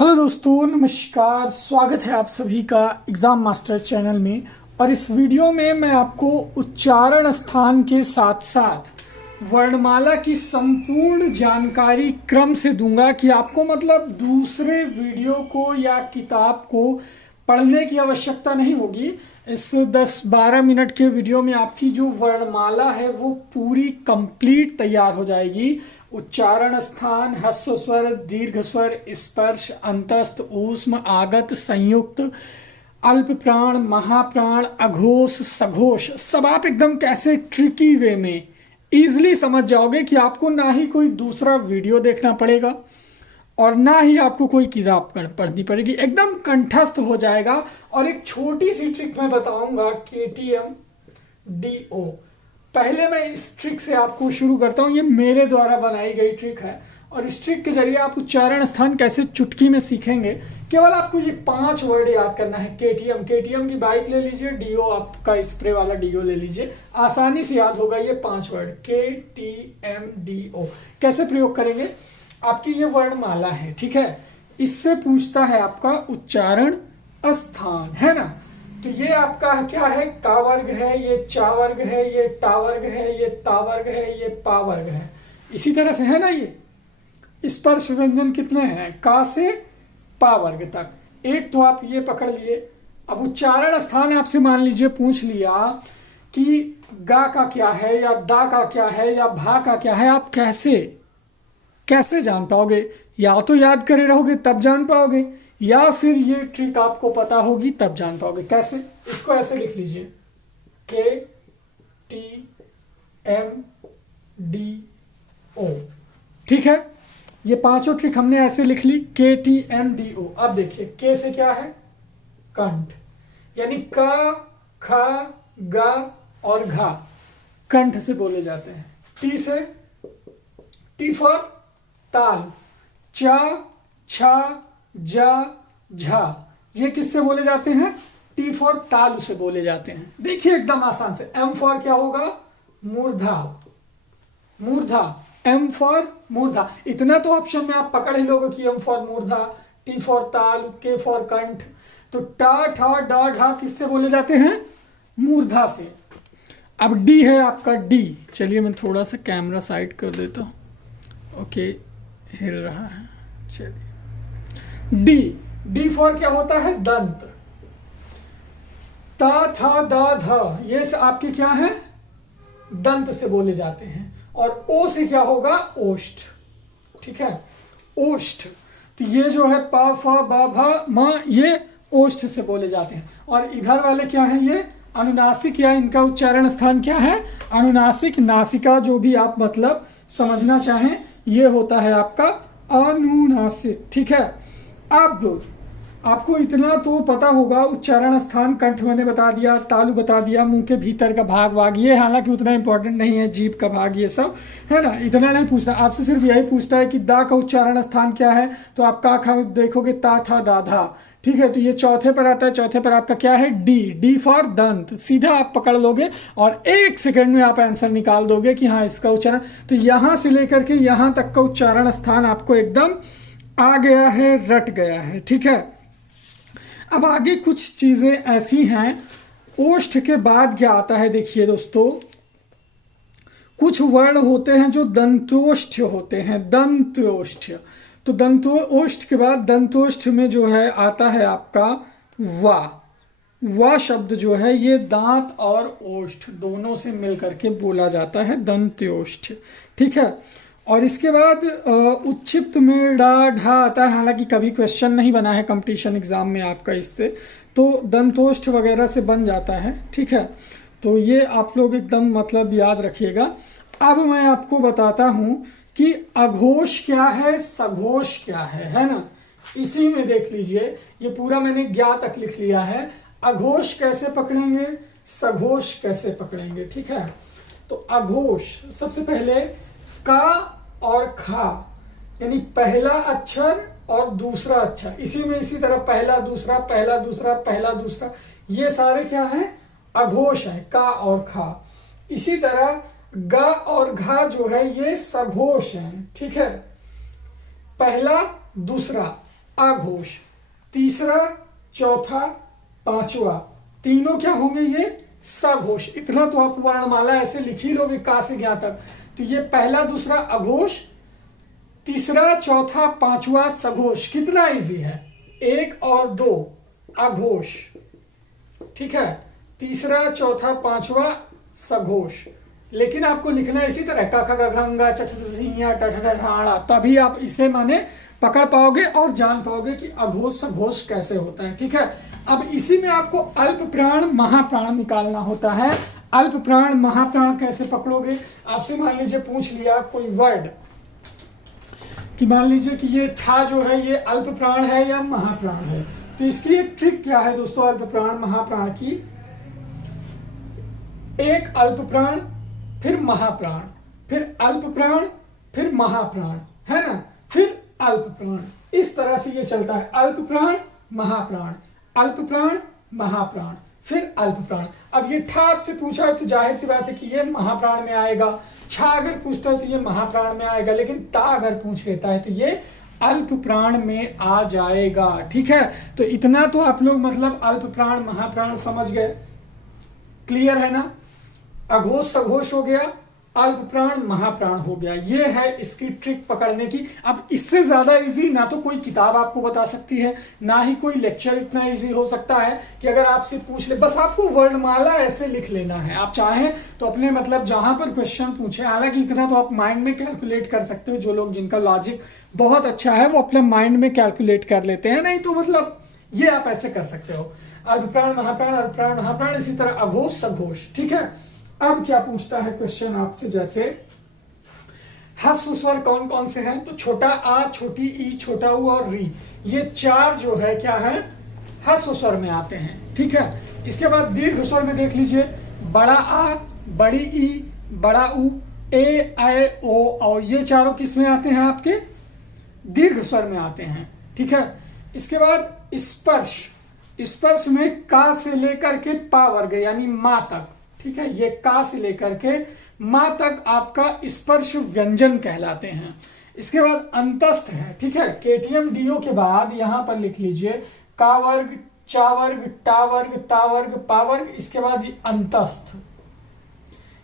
Hello दोस्तों, नमस्कार। स्वागत है आप सभी का एग्ज़ाम मास्टर चैनल में। और इस वीडियो में मैं आपको उच्चारण स्थान के साथ साथ वर्णमाला की संपूर्ण जानकारी क्रम से दूंगा कि आपको मतलब दूसरे वीडियो को या किताब को पढ़ने की आवश्यकता नहीं होगी। इस 10-12 मिनट के वीडियो में आपकी जो वर्णमाला है वो पूरी कंप्लीट तैयार हो जाएगी। उच्चारण स्थान, ह्रस्व स्वर, दीर्घ स्वर, स्पर्श, अंतस्थ, ऊष्म, आगत, संयुक्त, अल्प प्राण, महाप्राण, अघोष, सघोष, सब आप एकदम कैसे ट्रिकी वे में इजीली समझ जाओगे कि आपको ना ही कोई दूसरा वीडियो देखना पड़ेगा और ना ही आपको कोई किताब पढ़नी पड़ेगी, एकदम कंठस्थ हो जाएगा। और एक छोटी सी ट्रिक मैं बताऊंगा, KTM-DO। पहले मैं इस ट्रिक से आपको शुरू करता हूँ। ये मेरे द्वारा बनाई गई ट्रिक है और इस ट्रिक के जरिए आप उच्चारण स्थान कैसे चुटकी में सीखेंगे। केवल आपको ये 5 वर्ड याद करना है। KTM की बाइक ले लीजिए, DO आपका स्प्रे वाला DO ले लीजिए, आसानी से याद होगा ये 5 वर्ड KTM-DO। कैसे प्रयोग करेंगे? आपकी ये वर्णमाला है, ठीक है, इससे पूछता है आपका उच्चारण स्थान, है ना। तो ये आपका क्या है? का वर्ग है, ये चा वर्ग है, ये टा वर्ग है, ये ता वर्ग है, ये पा वर्ग है। इसी तरह से है ना। ये स्पर्श व्यंजन कितने हैं? का से पा वर्ग तक। एक तो आप ये पकड़ लिए। अब उच्चारण स्थान आपसे मान लीजिए पूछ लिया कि गा का क्या है या दा का क्या है या भा का क्या है, आप कैसे जान पाओगे? या तो याद करे रहोगे तब जान पाओगे, या फिर ये ट्रिक आपको पता होगी तब जान पाओगे। कैसे? इसको ऐसे लिख लीजिए, KTM-DO, ठीक है। ये पांचों ट्रिक हमने ऐसे लिख ली, KTM-DO। अब देखिए, के से क्या है? कंठ, यानी का, खा, गा और घा कंठ से बोले जाते हैं। टी से टी फॉर ताल, चा, छा, जा, झा, ये किससे बोले जाते हैं? टी फॉर तालु से बोले जाते हैं। देखिए एकदम आसान से। एम फॉर क्या होगा? मूर्धा, एम फॉर मूर्धा। इतना तो ऑप्शन में आप पकड़ ही लोगे कि एम फॉर मूर्धा, टी फॉर ताल, के फॉर कंठ। तो टा, ठा, डा, ढा किससे बोले जाते हैं? मूर्धा से। अब डी है आपका, डी। चलिए मैं थोड़ा सा कैमरा साइड कर देता हूँ। ओके, हिल रहा है। चलिए, डी फॉर क्या होता है? दंत। ता, था, दा, धा, ये आपके क्या है? दंत से बोले जाते हैं। और ओ से क्या होगा? ओष्ठ, ठीक है, ओष्ठ। तो ये जो है पा, फा, बा, भा, मा, ये ओष्ठ से बोले जाते हैं। और इधर वाले क्या है? ये अनुनासिक, या इनका उच्चारण स्थान क्या है? अनुनासिक, नासिका, जो भी आप मतलब समझना चाहें, ये होता है आपका अनुनासिक, ठीक है। अब आपको इतना तो पता होगा, उच्चारण स्थान, कंठ मैंने बता दिया, तालु बता दिया, मुंह के भीतर का भाग, ये हालांकि उतना इंपॉर्टेंट नहीं है, जीभ का भाग, ये सब है ना, इतना नहीं पूछता आपसे। सिर्फ यही पूछता है कि दा का उच्चारण स्थान क्या है। तो आप का खा देखोगे, ता, था, दा, धा, ठीक है। तो ये चौथे पर आता है। चौथे पर आपका क्या है? डी फॉर दंत। सीधा आप पकड़ लोगे और 1 सेकंड में आप आंसर निकाल दोगे कि हाँ इसका उच्चारण। तो यहां से लेकर के यहां तक का उच्चारण स्थान आपको एकदम आ गया है, रट गया है, ठीक है। अब आगे कुछ चीजें ऐसी हैं। ओष्ठ के बाद क्या आता है? देखिए दोस्तों, कुछ वर्ण होते हैं जो दंतोष्ठ होते हैं, दंतोष्ठ। तो दंतोष्ठ के बाद दंतोष्ठ में जो है आता है आपका वा शब्द जो है ये दांत और ओष्ठ दोनों से मिलकर के बोला जाता है, दंत्योष्ठ, ठीक है। और इसके बाद उच्छिप्त में डा, ढा आता है। हालांकि कभी क्वेश्चन नहीं बना है कंपटीशन एग्जाम में आपका इससे, तो दंतोष्ठ वगैरह से बन जाता है, ठीक है। तो ये आप लोग एकदम मतलब याद रखिएगा। अब मैं आपको बताता हूँ कि अघोष क्या है, सघोष क्या है ना। इसी में देख लीजिए, ये पूरा मैंने ज्ञा तक लिख लिया है। अघोष कैसे पकड़ेंगे, सघोष कैसे पकड़ेंगे, ठीक है। तो अघोष सबसे पहले का और खा, यानी पहला अक्षर और दूसरा अक्षर, इसी में इसी तरह पहला दूसरा, पहला दूसरा, पहला दूसरा, ये सारे क्या है? अघोष है, का और खा। इसी तरह ग और घा जो है ये सघोष है, ठीक है। पहला दूसरा, अघोष, तीसरा, चौथा, पांचवा, तीनों क्या होंगे? ये सघोष। इतना तो आप वर्णमाला ऐसे लिख ही लोगे का से ज्ञा तक। तो ये पहला, दूसरा अघोष, तीसरा, चौथा, पांचवा सघोष। कितना इजी है, 1 और 2 अघोष, ठीक है, तीसरा, चौथा, पांचवा सघोष। लेकिन आपको लिखना इसी तरह क ख ग घ ङ च छ छ ट ठ ठ, तभी आप इसे माने पकड़ पाओगे और जान पाओगे कि अघोष सघोष कैसे होता है, ठीक है। अब इसी में आपको अल्प प्राण महाप्राण निकालना होता है। अल्प प्राण महाप्राण कैसे पकड़ोगे? आपसे मान लीजिए पूछ लिया कोई वर्ड कि मान लीजिए कि ये ठा जो है ये अल्प प्राण है या महाप्राण है, तो इसकी एक ट्रिक क्या है दोस्तों अल्प प्राण महाप्राण की? एक अल्प प्राण, फिर महाप्राण, फिर अल्प प्राण, फिर महाप्राण, है ना, फिर अल्प प्राण। इस तरह से ये चलता है, अल्प प्राण महाप्राण, अल्प प्राण महाप्राण, फिर अल्प प्राण। अब ये ठा आपसे पूछा है तो जाहिर सी बात है कि ये महाप्राण में आएगा। छा अगर पूछता है तो ये महाप्राण में आएगा, लेकिन ता अगर पूछ लेता है तो ये अल्प प्राण में आ जाएगा, ठीक है। तो इतना तो आप लोग मतलब अल्प प्राण महाप्राण समझ गए, क्लियर है ना। अघोष सघोष हो गया, अल्प प्राण महाप्राण हो गया, ये है इसकी ट्रिक पकड़ने की। अब इससे ज्यादा इजी ना तो कोई किताब आपको बता सकती है, ना ही कोई लेक्चर इतना इजी हो सकता है कि अगर आपसे पूछ ले, बस आपको वर्णमाला ऐसे लिख लेना है। आप चाहें तो अपने मतलब जहां पर क्वेश्चन पूछे, हालांकि इतना तो आप माइंड में कैलकुलेट कर सकते हो, जो लोग जिनका लॉजिक बहुत अच्छा है वो अपने माइंड में कैलकुलेट कर लेते हैं, नहीं तो मतलब ये आप ऐसे कर सकते हो, अल्प प्राण महाप्राण, अल्प प्राण महाप्राण, इसी तरह अघोष सघोष, ठीक है। अब क्या पूछता है क्वेश्चन आपसे, जैसे ह्रस्व स्वर कौन कौन से हैं? तो छोटा आ, छोटी ई, छोटा उ और री, ये चार जो है क्या है ह्रस्व स्वर में आते हैं, ठीक है। इसके बाद दीर्घ स्वर में देख लीजिए, बड़ा आ, बड़ी ई, बड़ा उ, ए, ऐ, ओ, और ये चारों किस में आते हैं? आपके दीर्घ स्वर में आते हैं, ठीक है। इसके बाद स्पर्श, स्पर्श में का से लेकर के पा वर्ग यानी मां तक, ठीक है, ये का से लेकर के मां तक आपका स्पर्श व्यंजन कहलाते हैं। इसके बाद अंतस्थ है, ठीक है, केटीएम डीओ के बाद यहां पर लिख लीजिए का वर्ग, चा वर्ग, टा वर्ग, ता वर्ग, पा वर्ग, इसके बाद ये अंतस्थ,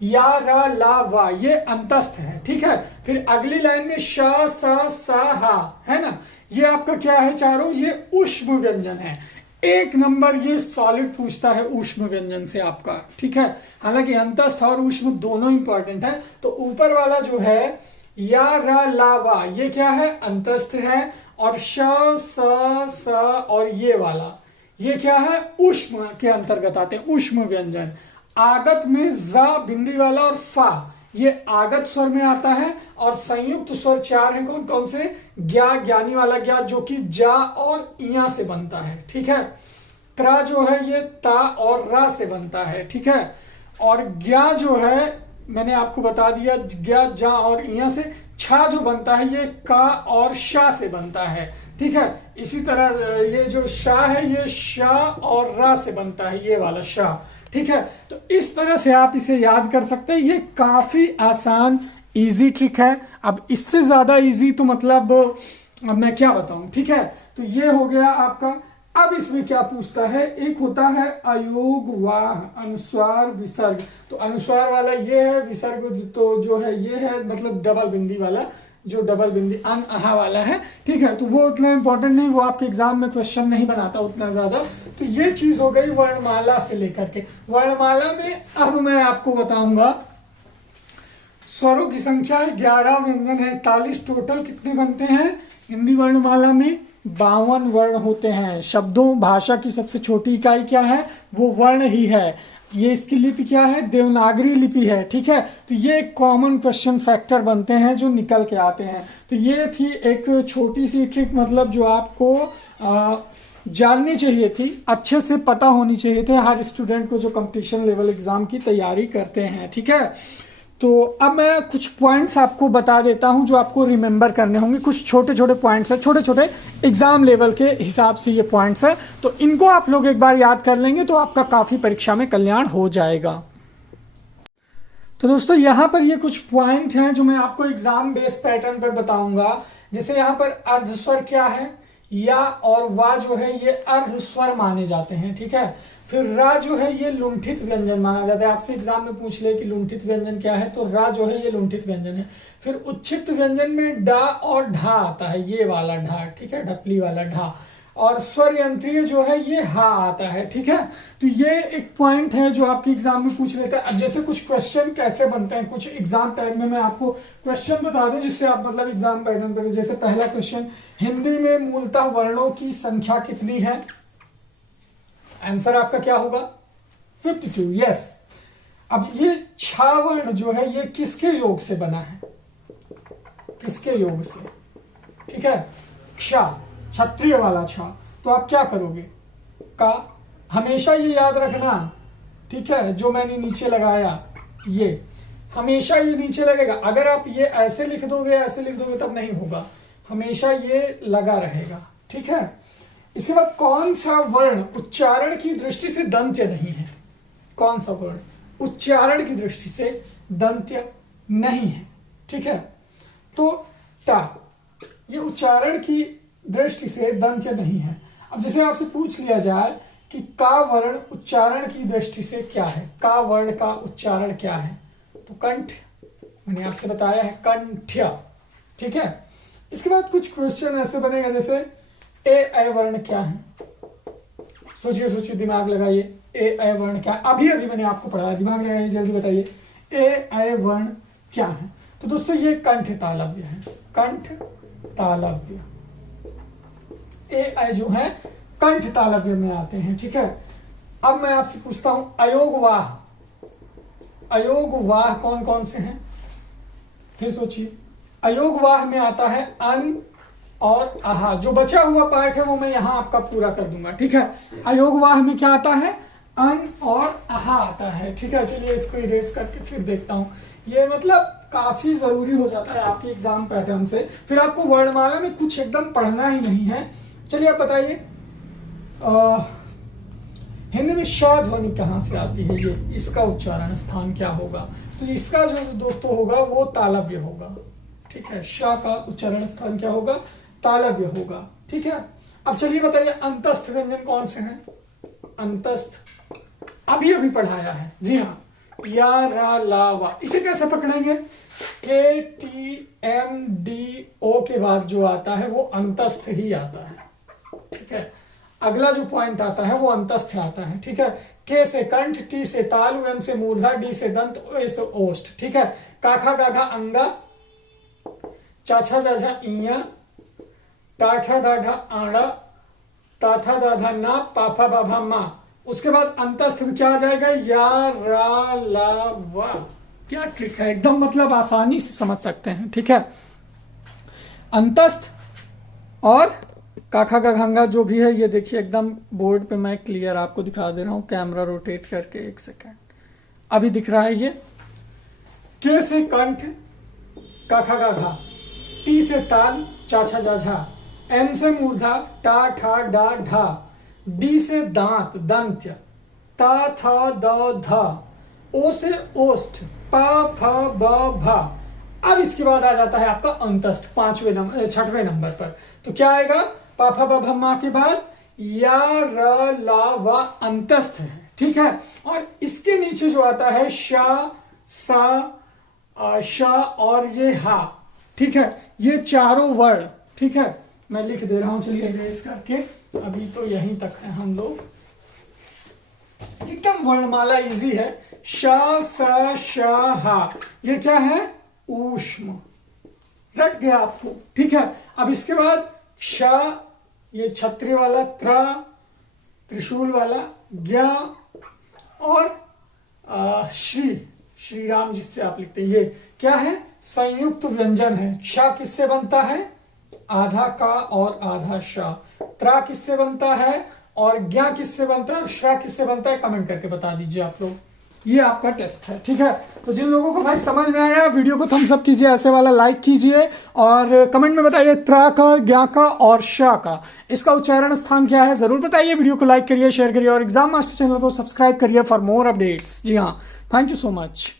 या रा ला वा, ये अंतस्थ है, ठीक है। फिर अगली लाइन में श स सा हा, है ना, ये आपका क्या है? चारों ये ऊष्म व्यंजन है। एक नंबर ये सॉलिड पूछता है ऊष्म व्यंजन से आपका, ठीक है। हालांकि अंतस्थ और ऊष्म दोनों इंपॉर्टेंट है। तो ऊपर वाला जो है या रा ला वा, ये क्या है? अंतस्थ है। और श स और ये वाला ये क्या है? ऊष्म के अंतर्गत आते हैं, ऊष्म व्यंजन। आगत में जा बिंदी वाला और फा, ये आगत स्वर में आता है। और संयुक्त स्वर चार हैं, कौन कौन से? ज्ञा, ज्ञानी वाला ज्ञा, जो कि जा और इया से बनता है, ठीक है। त्रा जो है ये ता और रा से बनता है, ठीक है। और ज्ञा जो है मैंने आपको बता दिया, ज्ञा जा और इया से। छा जो बनता है ये का और शा से बनता है, ठीक है। इसी तरह ये जो शा है ये शा और रा से बनता है, ये वाला शा, ठीक है। तो इस तरह से आप इसे याद कर सकते हैं। ये काफी आसान इजी ट्रिक है। अब इससे ज्यादा इजी तो मतलब अब मैं क्या बताऊं, ठीक है। तो ये हो गया आपका। अब इसमें क्या पूछता है? एक होता है अयोग वाह, अनुस्वार विसर्ग। तो अनुस्वार वाला ये है, विसर्ग तो जो है ये है, मतलब डबल बिंदी वाला, जो डबल बिंदी अन अहा वाला है, ठीक है। तो वो उतना इंपॉर्टेंट नहीं, वो आपके एग्जाम में क्वेश्चन नहीं बनाता उतना ज्यादा। तो ये चीज हो गई वर्णमाला से लेकर के। वर्णमाला में अब मैं आपको बताऊंगा स्वरों की संख्या है 11, व्यंजन है 41, टोटल कितने बनते हैं हिंदी वर्णमाला में? 52 वर्ण होते हैं। शब्दों, भाषा की सबसे छोटी इकाई क्या है? वो वर्ण ही है। ये इसकी लिपि क्या है? देवनागरी लिपि है, ठीक है। तो ये कॉमन क्वेश्चन फैक्टर बनते हैं जो निकल के आते हैं। तो ये थी एक छोटी सी ट्रिक, मतलब जो आपको जाननी चाहिए थी, अच्छे से पता होनी चाहिए थे हर स्टूडेंट को जो कंपटीशन लेवल एग्जाम की तैयारी करते हैं, ठीक है। तो अब मैं कुछ पॉइंट्स आपको बता देता हूं जो आपको रिमेंबर करने होंगे। कुछ छोटे छोटे पॉइंट्स हैं, छोटे छोटे एग्जाम लेवल के हिसाब से ये पॉइंट्स हैं। तो इनको आप लोग एक बार याद कर लेंगे तो आपका काफ़ी परीक्षा में कल्याण हो जाएगा। तो दोस्तों यहाँ पर ये कुछ पॉइंट हैं जो मैं आपको एग्जाम बेस्ड पैटर्न पर बताऊंगा। जैसे यहाँ पर अर्धस्वर क्या है? या और वा जो है ये अर्ध स्वर माने जाते हैं, ठीक है। फिर रा जो है ये लुंठित व्यंजन माना जाता है। आपसे एग्जाम में पूछ ले कि लुंठित व्यंजन क्या है, तो रा जो है ये लुंठित व्यंजन है। फिर उच्छिष्ट व्यंजन में डा और ढा आता है, ये वाला ढा, ठीक है, ढपली वाला ढा। और स्वर यंत्रीय जो है ये हा आता है, ठीक है। तो ये एक पॉइंट है जो आपके एग्जाम में पूछ लेता है। अब जैसे कुछ क्वेश्चन कैसे बनते हैं, कुछ एग्जाम टाइम में मैं आपको क्वेश्चन बता दूं जिससे आप मतलब एग्जाम पैटर्न पर, जैसे पहला क्वेश्चन, हिंदी में मूलतः वर्णों की संख्या कितनी है? आंसर आपका क्या होगा? 52, यस। अब ये छा वर्ण जो है ये किसके योग से बना है? किसके योग से? ठीक है, क्ष, क्षत्रिय वाला छा। तो आप क्या करोगे? का, हमेशा ये याद रखना, ठीक है, जो मैंने नीचे लगाया ये हमेशा ये नीचे लगेगा। अगर आप ये ऐसे लिख दोगे, ऐसे लिख दोगे तब नहीं होगा, हमेशा ये लगा रहेगा, ठीक है। इसके बाद कौन सा वर्ण उच्चारण की दृष्टि से दंत्य नहीं है? कौन सा वर्ण उच्चारण की दृष्टि से दंत्य नहीं है? ठीक है, तो टा, ये उच्चारण की दृष्टि से दंत्य नहीं है। अब जैसे आपसे पूछ लिया जाए कि का वर्ण उच्चारण की दृष्टि से क्या है, का वर्ण का उच्चारण क्या है, तो कंठ, मैंने आपसे बताया है कंठ्य, ठीक है। इसके बाद कुछ क्वेश्चन ऐसे बनेगा जैसे ए वर्ण क्या है? सोचिए सोचिए, दिमाग लगाइए, ए वर्ण क्या है? अभी अभी मैंने आपको पढ़ाया, दिमाग लगाइए, जल्दी बताइए, ए वर्ण क्या है? तो दोस्तों ये कंठ तालव्य है, कंठ तालव्य। ए जो है कंठ तालव्य में आते हैं, ठीक है। अब मैं आपसे पूछता हूं अयोगवाह, अयोगवाह कौन कौन से हैं? फिर सोचिए, अयोगवाह में आता है अन और आहा। जो बचा हुआ पार्ट है वो मैं यहां आपका पूरा कर दूंगा, ठीक है। अयोगवाह में क्या आता है? अन और आहा आता है, ठीक है। चलिए इसको इरेज करके फिर देखता हूं। ये मतलब काफी जरूरी हो जाता है आपके एग्जाम पैटर्न से। फिर आपको वर्णमाला में कुछ एकदम पढ़ना ही नहीं है। चलिए आप बताइए, हिंदी में श ध्वनि कहाँ से आती है? ये, इसका उच्चारण स्थान क्या होगा? तो इसका जो दोस्तों होगा वो तालव्य होगा, ठीक है। श का उच्चारण स्थान क्या होगा? तालव्य होगा, ठीक है। अब चलिए बताइए अंतस्थ व्यंजन कौन से हैं? अंतस्थ अभी अभी पढ़ाया है, जी हाँ, या रा ला वा। इसे कैसे पकड़ेंगे? के टी एम डी ओ के बाद जो आता है वो अंतस्थ ही आता है, ठीक है। अगला जो पॉइंट आता है वो अंतस्थ आता है, ठीक है। के से कंठ, टी से तालु, एम से मूर्धा, डी से दंत, ओ से ओष्ठ, ठीक है। काखा गाघा अंगा, चाछा जाझा इया, टाठा डाढ़ा आड़ा, ताथा दाधा ना, पाफा बाभा मा। उसके बाद अंतस्थ में क्या आ जाएगा? या रा ला वा। क्या ट्रिक है, एकदम मतलब आसानी से समझ सकते हैं, ठीक है। अंतस्थ और काखा का घंगा जो भी है, ये देखिए एकदम बोर्ड पे मैं क्लियर आपको दिखा दे रहा हूँ, कैमरा रोटेट करके, एक सेकेंड, अभी दिख रहा है ये। के से कंठ, काखा का घा, टी से ताल, चाछा जाझा, एम से मूर्धा, टा ठा डा ढा, डी से दांत, दंत्य, ता था द धा, ओ से ओष्ठ, पा फा ब भा। अब इसके बाद आ जाता है आपका अंतस्थ, छठवें नंबर पर। तो क्या आएगा? पाफा बभम्मा के बाद या र ला व अंतस्थ है, ठीक है। और इसके नीचे जो आता है शा, सा, श और ये हा, ठीक है। ये चारों वर्ण, ठीक है, मैं लिख दे रहा हूं, चलिए इरेज करके। अभी तो यहीं तक है हम लोग, एकदम वर्णमाला इजी है। शा सा श हा, ये क्या है? ऊष्म, रट गया आपको, ठीक है। अब इसके बाद श, ये छत्री वाला, त्रा, त्रिशूल वाला, ज्ञा और श्री राम जिससे आप लिखते हैं, ये क्या है? संयुक्त व्यंजन है। श किससे बनता है? आधा का और आधा श। त्रा किससे बनता है और ज्ञा किससे बनता है और श्रा किससे बनता है? कमेंट करके बता दीजिए आप लोग। ये आपका टेस्ट है, ठीक है। तो जिन लोगों को भाई समझ में आया, वीडियो को थम्स अप कीजिए, ऐसे वाला लाइक कीजिए और कमेंट में बताइए त्रा का, ज्ञा का और शा का इसका उच्चारण स्थान क्या है, जरूर बताइए। वीडियो को लाइक करिए, शेयर करिए और एग्जाम मास्टर चैनल को सब्सक्राइब करिए फॉर मोर अपडेट्स। जी हाँ, थैंक यू सो मच।